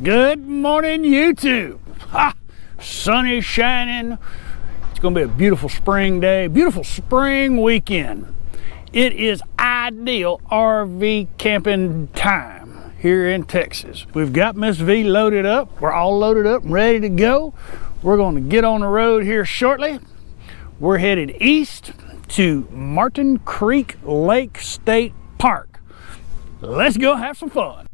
Good morning, YouTube. Ha! Sun is shining. It's gonna be a beautiful spring day, beautiful spring weekend. It is ideal RV camping time here in Texas. We've got Ms V loaded up. We're all loaded up and ready to go. We're gonna get on the road here shortly. We're headed east to Martin Creek Lake State Park. Let's go have some fun.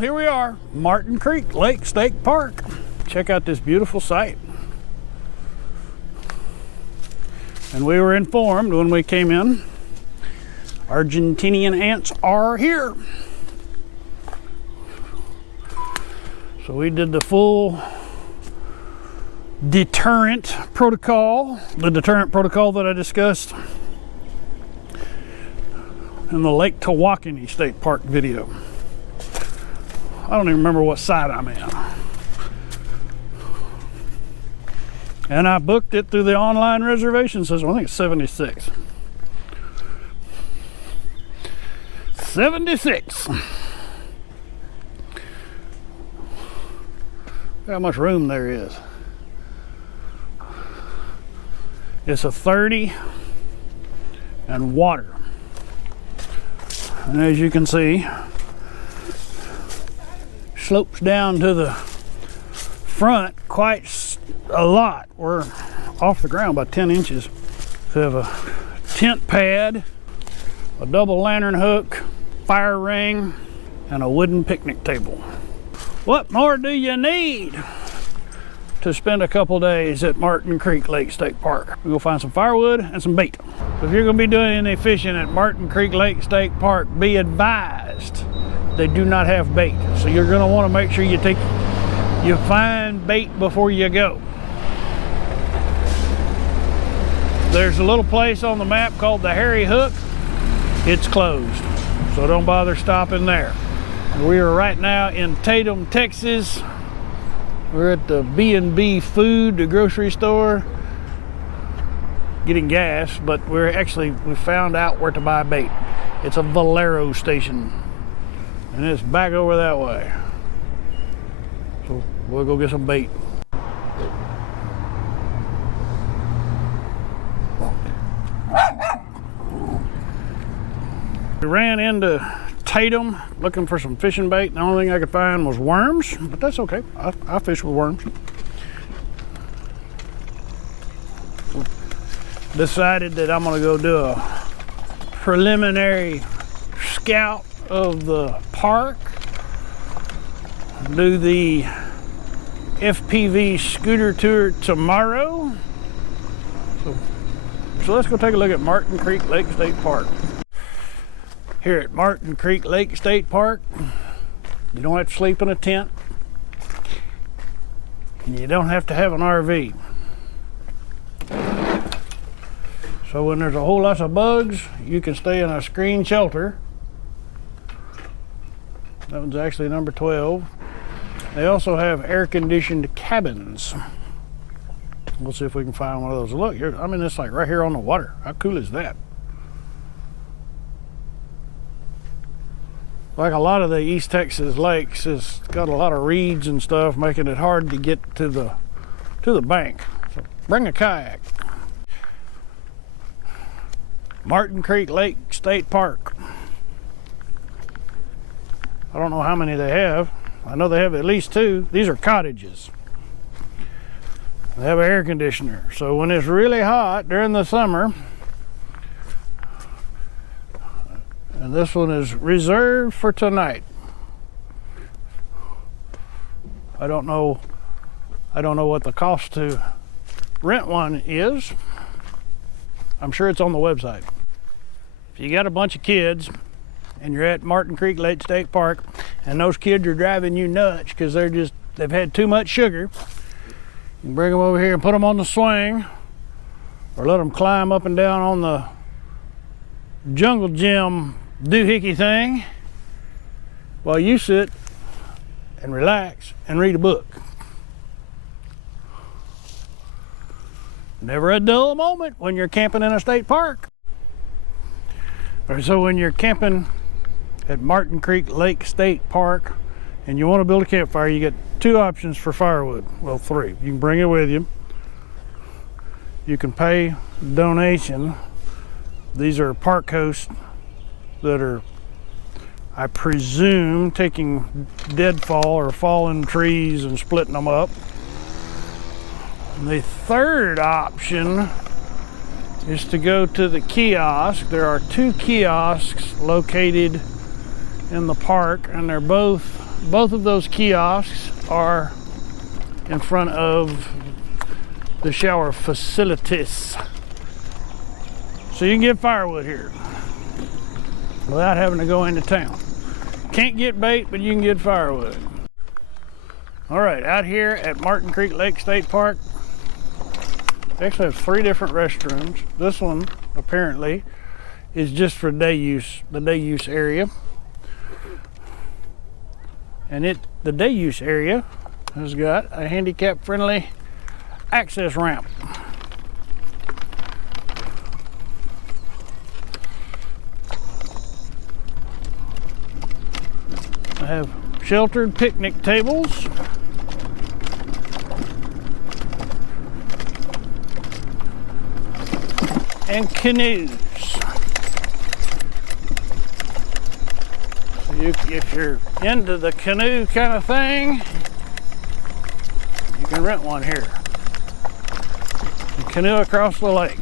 Here we are, Martin Creek Lake State Park. Check out this beautiful site. And we were informed when we came in, Argentinian ants are here. So we did the full deterrent protocol, the deterrent protocol that I discussed in the Lake Tawakoni State Park video. I don't even remember what side I'm in. And I booked it through the online reservation system. I think it's 76. 76. Look how much room there is. It's a 30 and water. And as you can see, slopes down to the front quite a lot. We're off the ground by 10 inches. We have a tent pad, a double lantern hook, fire ring, and a wooden picnic table. What more do you need to spend a couple days at Martin Creek Lake State Park? We're gonna find some firewood and some bait. So if you're gonna be doing any fishing at Martin Creek Lake State Park, be advised they do not have bait. So you're gonna wanna make sure you find bait before you go. There's a little place on the map called the Harry Hook. It's closed, so don't bother stopping there. We are right now in Tatum, Texas. We're at the B&B Food, the grocery store, getting gas, but we found out where to buy bait. It's a Valero station, and it's back over that way. So we'll go get some bait. We ran into Tatum looking for some fishing bait. The only thing I could find was worms, but that's okay. I fish with worms. decided that I'm gonna go do a preliminary scout of the park, do the FPV scooter tour tomorrow. So let's go take a look at Martin Creek Lake State Park. Here at Martin Creek Lake State Park, you don't have to sleep in a tent, and you don't have to have an RV. So when there's a whole lot of bugs, you can stay in a screen shelter. That one's actually number 12. They also have air-conditioned cabins. We'll see if we can find one of those. Look, I mean, it's like right here on the water. How cool is that? Like a lot of the East Texas lakes, it's got a lot of reeds and stuff, making it hard to get to the bank. So bring a kayak. Martin Creek Lake State Park. I don't know how many they have. I know they have at least 2. These are cottages. They have an air conditioner. So when it's really hot during the summer, and this one is reserved for tonight. I don't know what the cost to rent one is. I'm sure it's on the website. If you got a bunch of kids and you're at Martin Creek Lake State Park and those kids are driving you nuts because they've had too much sugar, you can bring them over here and put them on the swing, or let them climb up and down on the jungle gym doohickey thing while you sit and relax and read a book. Never a dull moment when you're camping in a state park. So when you're camping at Martin Creek Lake State Park and you want to build a campfire, you get 2 options for firewood. Well, 3. You can bring it with you. You can pay donation. These are park hosts that are, I presume, taking deadfall or fallen trees and splitting them up. And the 3rd option is to go to the kiosk. There are 2 kiosks located in the park, and they're both of those kiosks are in front of the shower facilities. So you can get firewood here without having to go into town. Can't get bait, but you can get firewood. All right, out here at Martin Creek Lake State Park, they actually have 3 different restrooms. This one apparently is just for day use, the day use area. And the day use area has got a handicap friendly access ramp. I have sheltered picnic tables. And canoes. So if you're into the canoe kind of thing, you can rent one here. You canoe across the lake.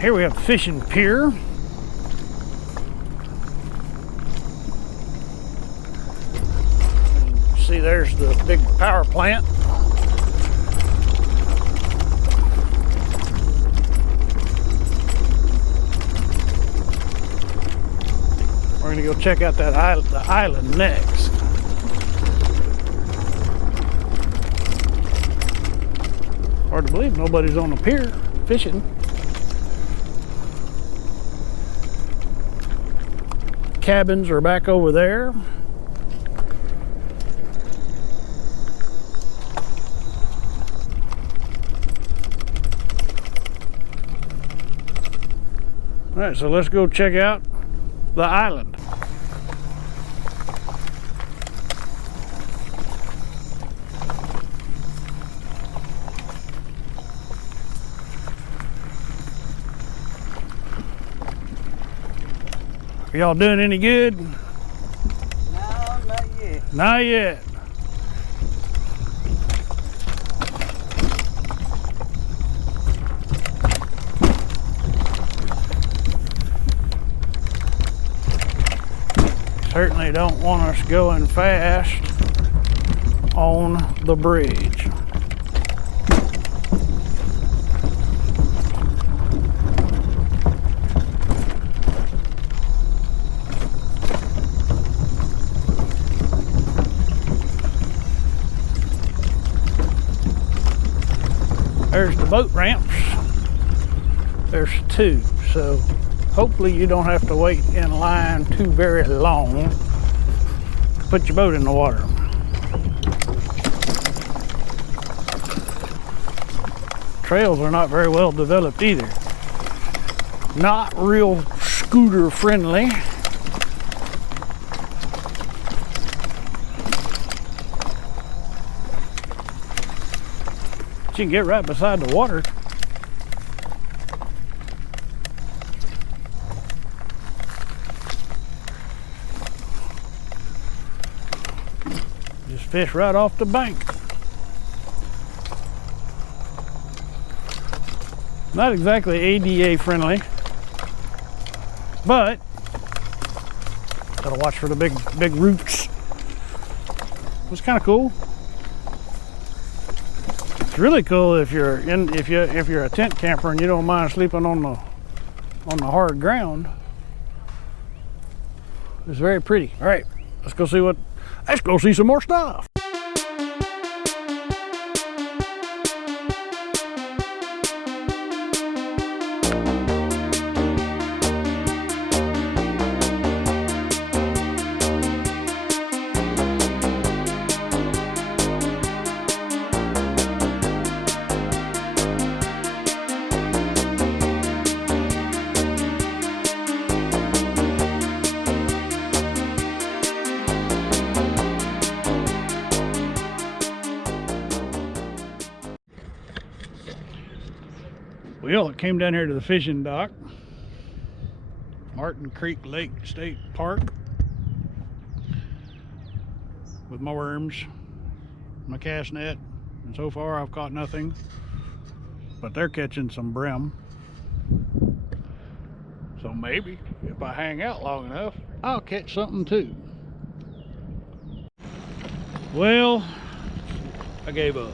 Here we have fishing pier. See, there's the big power plant. We're gonna go check out the island next. Hard to believe nobody's on the pier fishing. Cabins are back over there. All right, so let's go check out the island. Are y'all doing any good? No, not yet. Not yet. certainly don't want us going fast on the bridge. There's the boat ramps. There's two, so hopefully you don't have to wait in line too very long to put your boat in the water. Trails are not very well developed either. Not real scooter friendly. But you can get right beside the water. Just fish right off the bank. Not exactly ADA friendly, but gotta watch for the big roots. It was kind of cool. It's really cool if you're a tent camper and you don't mind sleeping on the hard ground. It's very pretty. All right, let's go see some more stuff. Well, it came down here to the fishing dock, Martin Creek Lake State Park, with my worms, my cast net, and so far I've caught nothing, but they're catching some brim. So maybe if I hang out long enough, I'll catch something too. Well, I gave up.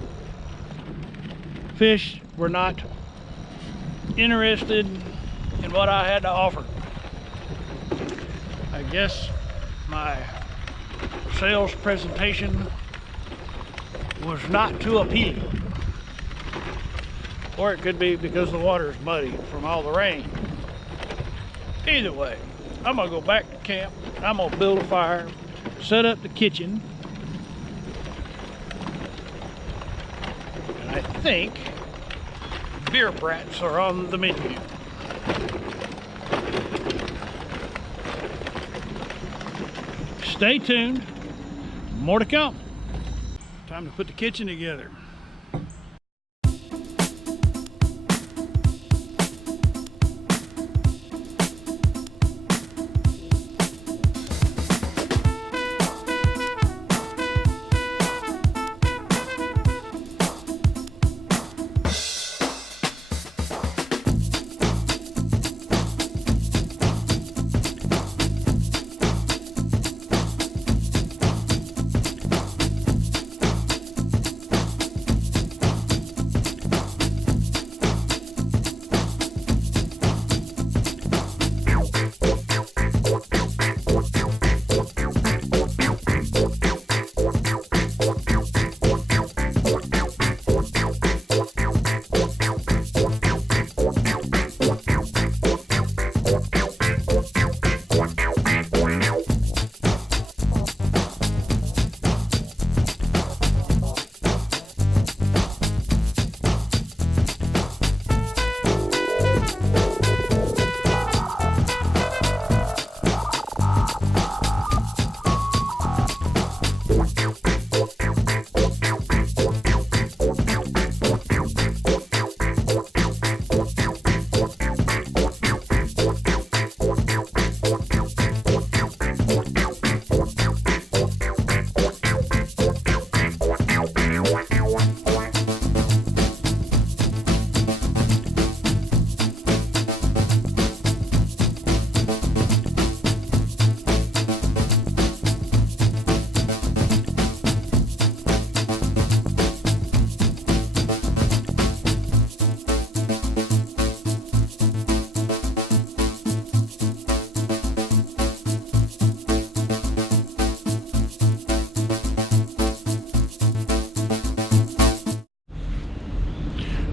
Fish were not interested in what I had to offer. I guess my sales presentation was not too appealing. Or it could be because the water's muddy from all the rain. Either way, I'm gonna go back to camp. I'm gonna build a fire, set up the kitchen, and I think beer brats are on the menu. Stay tuned, more to come. Time to put the kitchen together.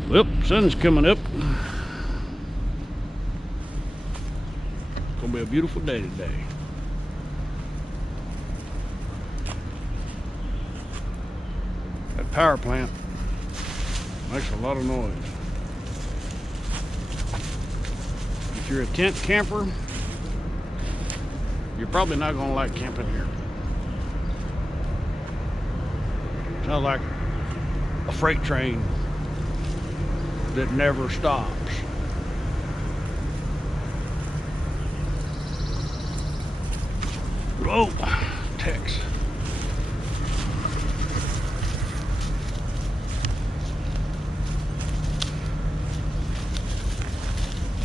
Well, sun's coming up. Gonna be a beautiful day today. That power plant makes a lot of noise. If you're a tent camper, you're probably not gonna like camping here. Sounds like a freight train that never stops. Whoa, Tex.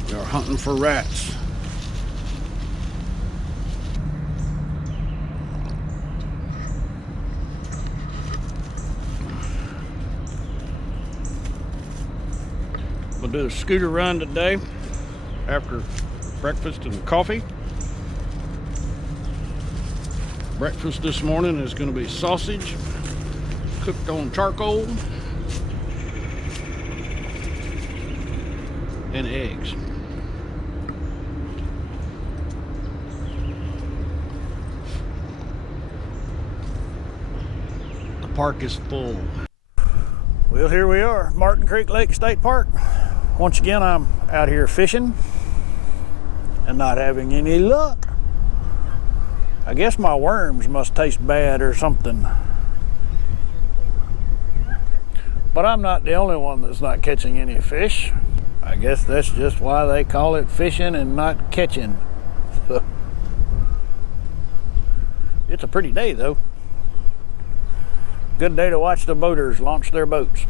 We are hunting for rats. We'll do a scooter run today after breakfast and coffee. Breakfast this morning is going to be sausage cooked on charcoal and eggs. The park is full. Well, here we are, Martin Creek Lake State Park. Once again, I'm out here fishing and not having any luck. I guess my worms must taste bad or something. But I'm not the only one that's not catching any fish. I guess that's just why they call it fishing and not catching. It's a pretty day though. Good day to watch the boaters launch their boats.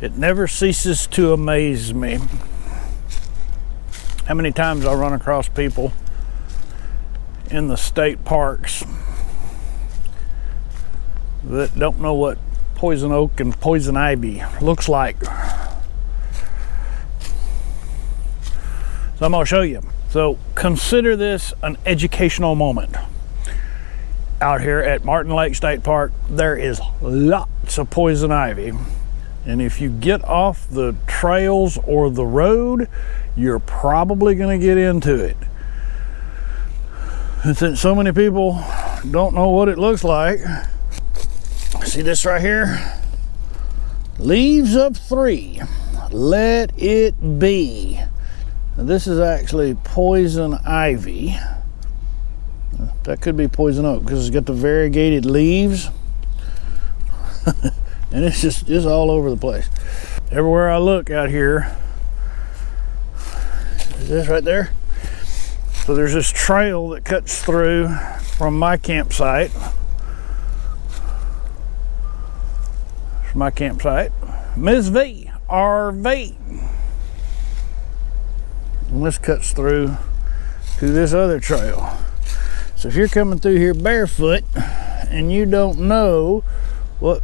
It never ceases to amaze me how many times I run across people in the state parks that don't know what poison oak and poison ivy looks like. So I'm gonna show you. So consider this an educational moment. Out here at Martin Lake State Park, there is lots of poison ivy. And if you get off the trails or the road, you're probably going to get into it. And since so many people don't know what it looks like, see this right here? Leaves of 3. Let it be. Now, this is actually poison ivy. That could be poison oak because it's got the variegated leaves. And it's just all over the place. Everywhere I look out here, is this right there? So there's this trail that cuts through from my campsite. From my campsite. Ms V OurV. And this cuts through to this other trail. So if you're coming through here barefoot and you don't know what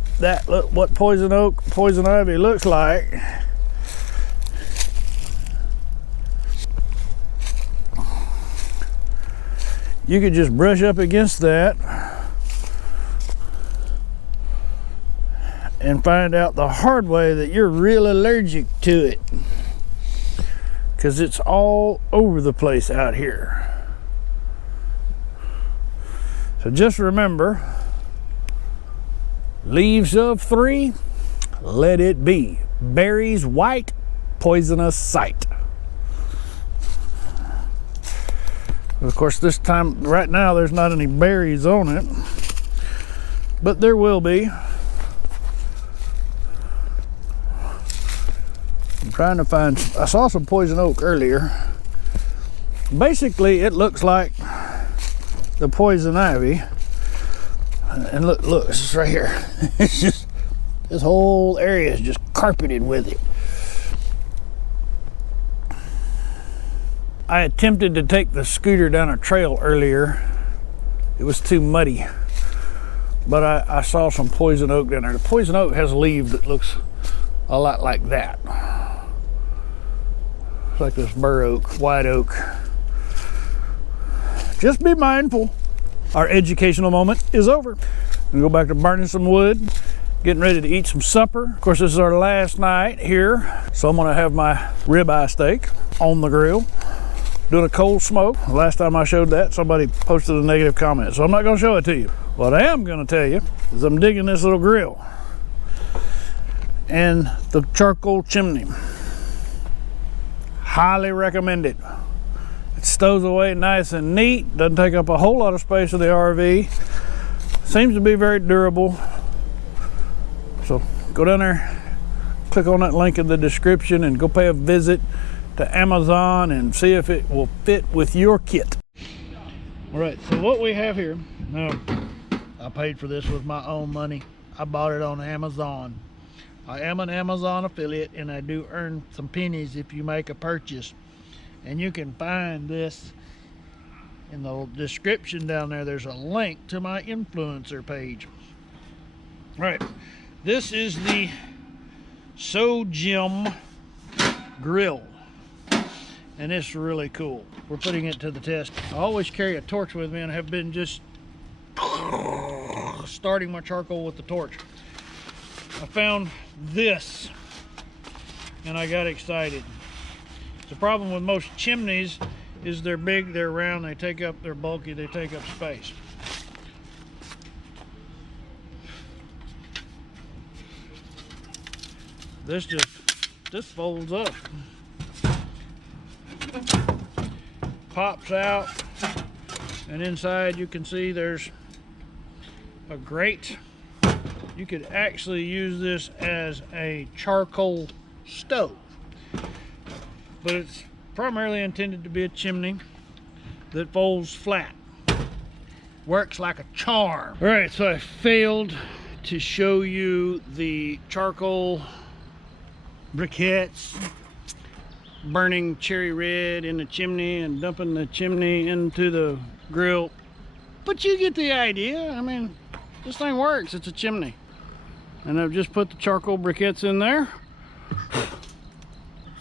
poison oak, poison ivy looks like, you could just brush up against that and find out the hard way that you're real allergic to it, because it's all over the place out here. So just remember, leaves of 3, let it be. Berries white, poisonous sight. Of course, this time, right now, there's not any berries on it, but there will be. I'm trying to find, I saw some poison oak earlier. Basically, it looks like the poison ivy. And look, this is right here. It's just, this whole area is just carpeted with it. I attempted to take the scooter down a trail earlier. It was too muddy, but I saw some poison oak down there. The poison oak has a leaf that looks a lot like that. It's like this bur oak, white oak. Just be mindful. Our educational moment is over. We go back to burning some wood, getting ready to eat some supper. Of course, this is our last night here, so I'm gonna have my ribeye steak on the grill, doing a cold smoke. The last time I showed that, somebody posted a negative comment, so I'm not gonna show it to you. What I am gonna tell you is I'm digging this little grill and the charcoal chimney. Highly recommend it. It stows away nice and neat, doesn't take up a whole lot of space in the RV. Seems to be very durable. So go down there, click on that link in the description, and go pay a visit to Amazon and see if it will fit with your kit. All right, so what we have here, now I paid for this with my own money. I bought it on Amazon. I am an Amazon affiliate, and I do earn some pennies if you make a purchase. And you can find this in the description down there. There's a link to my influencer page. All right, this is the Sojim grill, and it's really cool. We're putting it to the test. I always carry a torch with me, and have been just starting my charcoal with the torch. I found this and I got excited. The problem with most chimneys is they're big, they're round, they're bulky, they take up space. This folds up, pops out, and inside you can see there's a grate. You could actually use this as a charcoal stove, but it's primarily intended to be a chimney that folds flat. Works like a charm. All right, so I failed to show you the charcoal briquettes burning cherry red in the chimney and dumping the chimney into the grill, but you get the idea. I mean, this thing works. It's a chimney, and I've just put the charcoal briquettes in there,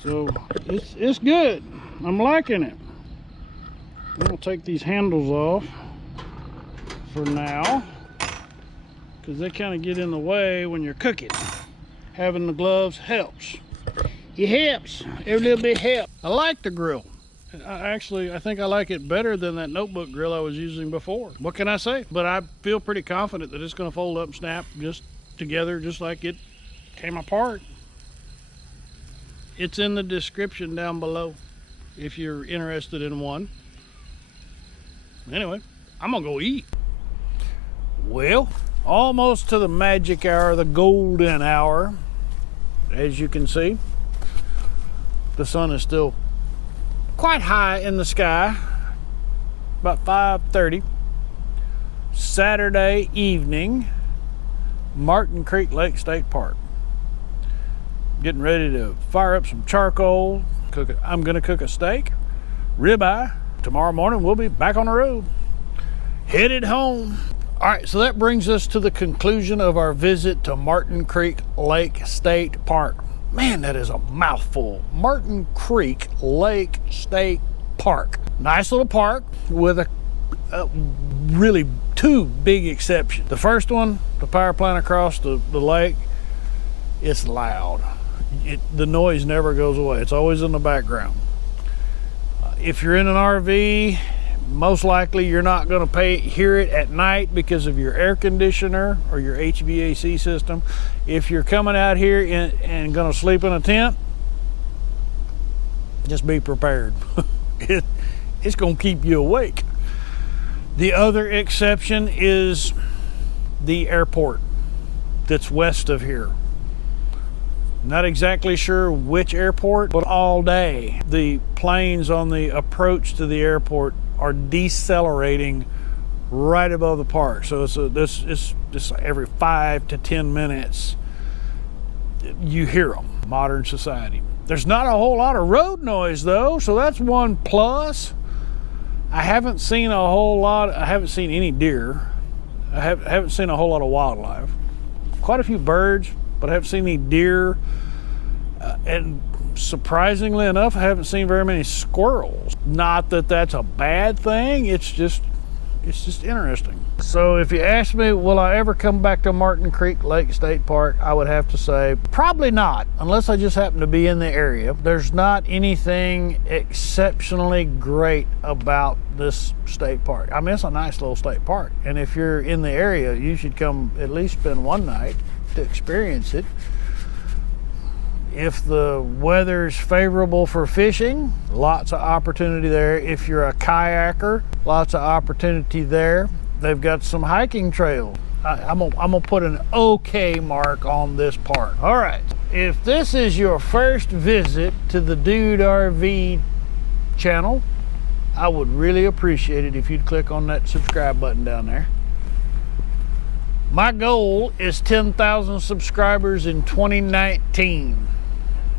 so it's good. I'm liking it. I'm gonna take these handles off for now, because they kind of get in the way when you're cooking. Having the gloves helps. It helps. Every little bit helps. I like the grill. I think I like it better than that notebook grill I was using before. What can I say? But I feel pretty confident that it's going to fold up and snap just together, just like it came apart. It's in the description down below if you're interested in one. Anyway, I'm gonna go eat. Well, almost to the magic hour, the golden hour. As you can see, the sun is still quite high in the sky, about 5:30. Saturday evening, Martin Creek Lake State Park. Getting ready to fire up some charcoal. I'm gonna cook a steak, ribeye. Tomorrow morning we'll be back on the road, headed home. All right, so that brings us to the conclusion of our visit to Martin Creek Lake State Park. Man, that is a mouthful. Martin Creek Lake State Park. Nice little park with a really two big exceptions. The first one, the power plant across the lake, it's loud. The noise never goes away. It's always in the background. If you're in an RV, most likely you're not going to hear it at night because of your air conditioner or your HVAC system. If you're coming out here and going to sleep in a tent, just be prepared. It's going to keep you awake. The other exception is the airport that's west of here. Not exactly sure which airport, but all day the planes on the approach to the airport are decelerating right above the park. So it's just every 5 to 10 minutes you hear them. Modern society. There's not a whole lot of road noise though, so that's one plus. I haven't seen any deer. I haven't seen a whole lot of wildlife. Quite a few birds, but I haven't seen any deer. And surprisingly enough, I haven't seen very many squirrels. Not that that's a bad thing, it's just interesting. So if you ask me, will I ever come back to Martin Creek Lake State Park, I would have to say probably not, unless I just happen to be in the area. There's not anything exceptionally great about this state park. I mean, it's a nice little state park, and if you're in the area, you should come at least spend one night to experience it. If the weather's favorable for fishing, lots of opportunity there. If you're a kayaker, lots of opportunity there. They've got some hiking trails. I'm gonna put an okay mark on this park. All right, if this is your first visit to the Dude RV channel, I would really appreciate it if you'd click on that subscribe button down there. My goal is 10,000 subscribers in 2019.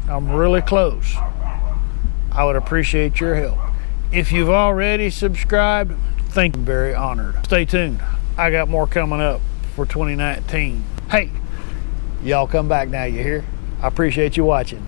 I'm really close. I would appreciate your help. If you've already subscribed, thank you, very honored. Stay tuned. I got more coming up for 2019. Hey, y'all come back now, you hear? I appreciate you watching.